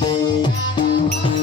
Thank you.